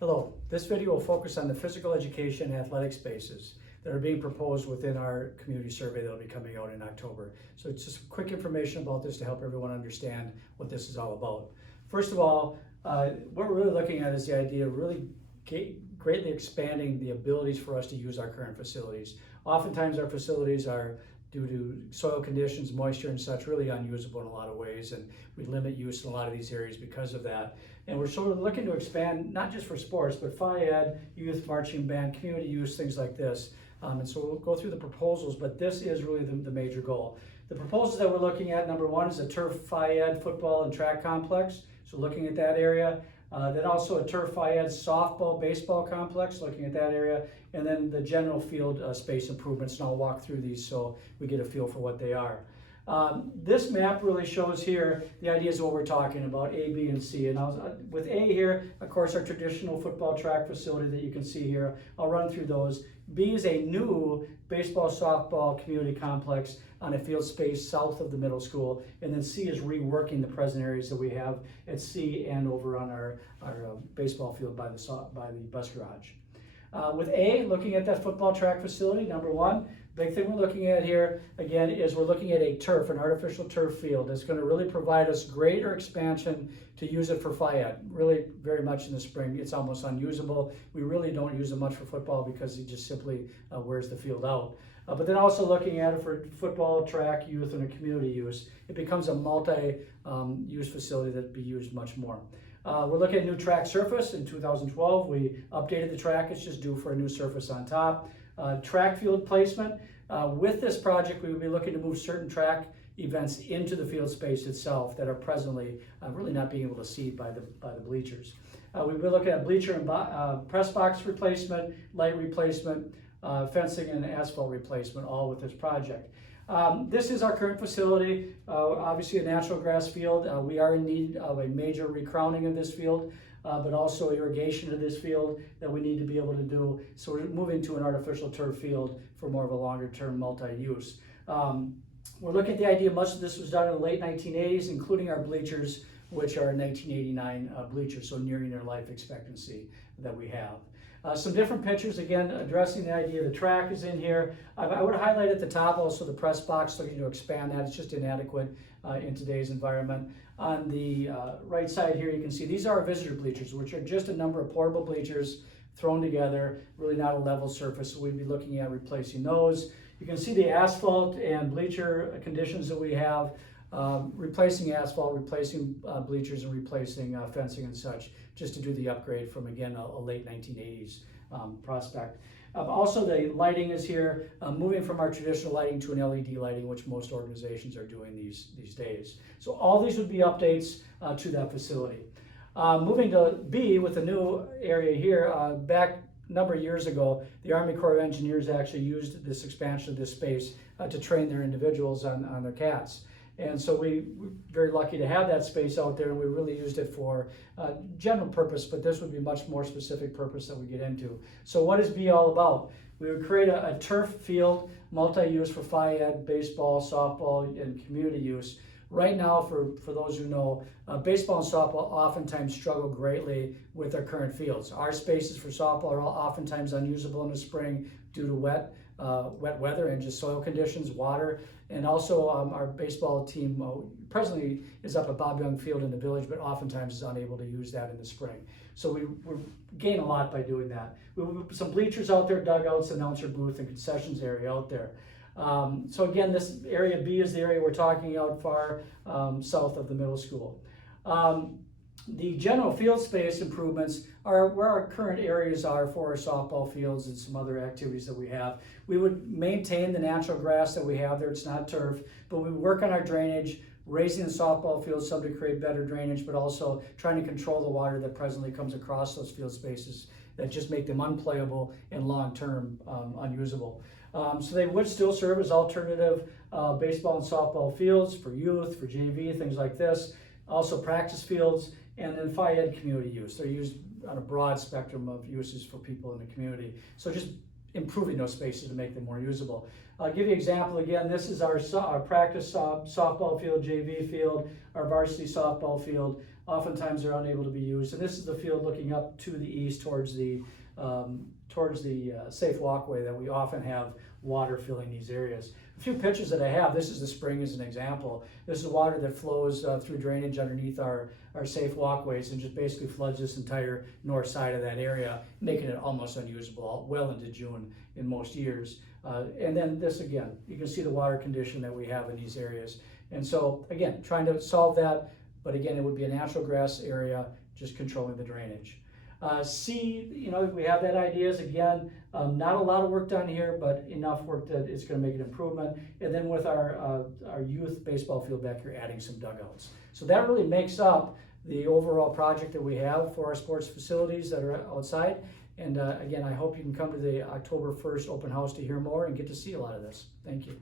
Hello, this video will focus on the physical education and athletic spaces that are being proposed within our community survey that will be coming out in October. So it's just quick information about this to help everyone understand what this is all about. First of all, what we're really looking at is the idea of really greatly expanding the abilities for us to use our current facilities. Oftentimes our facilities are, due to soil conditions, moisture and such, really unusable in a lot of ways, and we limit use in a lot of these areas because of that. And we're sort of looking to expand, not just for sports, but phy ed, youth, marching band, community use, things like this. And so we'll go through the proposals, but this is really the major goal. The proposals that we're looking at, number one, is a turf phy ed football and track complex. So looking at that area. Then also a turf phy ed softball, baseball complex, looking at that area. And then the general field space improvements, and I'll walk through these so we get a feel for what they are. This map really shows here the ideas of what we're talking about, A, B, and C. And with A here, of course, our traditional football track facility that you can see here. I'll run through those. B is a new baseball, softball community complex on a field space south of the middle school. And then C is reworking the present areas that we have at C and over on our baseball field by the bus garage. With A, looking at that football track facility, number one, big thing we're looking at here, again, is we're looking at a turf, an artificial turf field that's going to really provide us greater expansion to use it for phy ed. Really, very much in the spring, it's almost unusable. We really don't use it much for football because it just simply wears the field out. But then also looking at it for football, track, youth, and a community use, it becomes a multi-use facility that be used much more. We're looking at a new track surface. In 2012, we updated the track. It's just due for a new surface on top. Track field placement. With this project, we would be looking to move certain track events into the field space itself that are presently really not being able to see by the bleachers. We've been looking at bleacher and press box replacement, light replacement, fencing and asphalt replacement, all with this project. This is our current facility, obviously a natural grass field. We are in need of a major recrowning of this field, but also irrigation of this field that we need to be able to do. So we're moving to an artificial turf field for more of a longer term multi-use. We're looking at the idea, much of this was done in the late 1980s, including our bleachers, which are 1989 bleachers, so nearing their life expectancy that we have. Some different pictures, again, addressing the idea the track is in here. I would highlight at the top also the press box, looking to expand that. It's just inadequate in today's environment. On the right side here, you can see these are our visitor bleachers, which are just a number of portable bleachers thrown together, really not a level surface, so we'd be looking at replacing those. You can see the asphalt and bleacher conditions that we have. Replacing asphalt, replacing bleachers, and replacing fencing and such, just to do the upgrade from, again, a late 1980s prospect. Also, the lighting is here, moving from our traditional lighting to an LED lighting, which most organizations are doing these days. So all these would be updates to that facility. Moving to B with the new area here, back a number of years ago, the Army Corps of Engineers actually used this expansion of this space to train their individuals on their cats. And so we're very lucky to have that space out there, and we really used it for general purpose, but this would be much more specific purpose that we get into. So what is B all about? We would create a turf field, multi-use for phy ed, baseball, softball, and community use. Right now, for those who know, baseball and softball oftentimes struggle greatly with their current fields. Our spaces for softball are oftentimes unusable in the spring due to wet weather and just soil conditions, water, and also our baseball team presently is up at Bob Young Field in the village, but oftentimes is unable to use that in the spring. So we gain a lot by doing that. We have some bleachers out there, dugouts, announcer booth, and concessions area out there. So again, this area B is the area we're talking out far south of the middle school. The general field space improvements are where our current areas are for our softball fields and some other activities that we have. We would maintain the natural grass that we have there. It's not turf, but we work on our drainage, raising the softball fields some to create better drainage, but also trying to control the water that presently comes across those field spaces that just make them unplayable and long-term unusable. So they would still serve as alternative baseball and softball fields for youth, for JV, things like this. Also practice fields, and then phy ed community use. They're used on a broad spectrum of uses for people in the community. So just improving those spaces to make them more usable. I'll give you an example again. This is our practice softball field, JV field, our varsity softball field. oftentimes they're unable to be used. And this is the field looking up to the east towards the safe walkway that we often have water filling these areas. A few pictures that I have, this is the spring as an example. This is water that flows through drainage underneath our safe walkways and just basically floods this entire north side of that area, making it almost unusable well into June in most years. And then this again, you can see the water condition that we have in these areas. And so again, trying to solve that, but again, it would be a natural grass area, just controlling the drainage. C, we have that ideas again, not a lot of work done here, but enough work that it's going to make an improvement. And then with our youth baseball field back here, adding some dugouts. So that really makes up the overall project that we have for our sports facilities that are outside. And again, I hope you can come to the October 1st open house to hear more and get to see a lot of this. Thank you.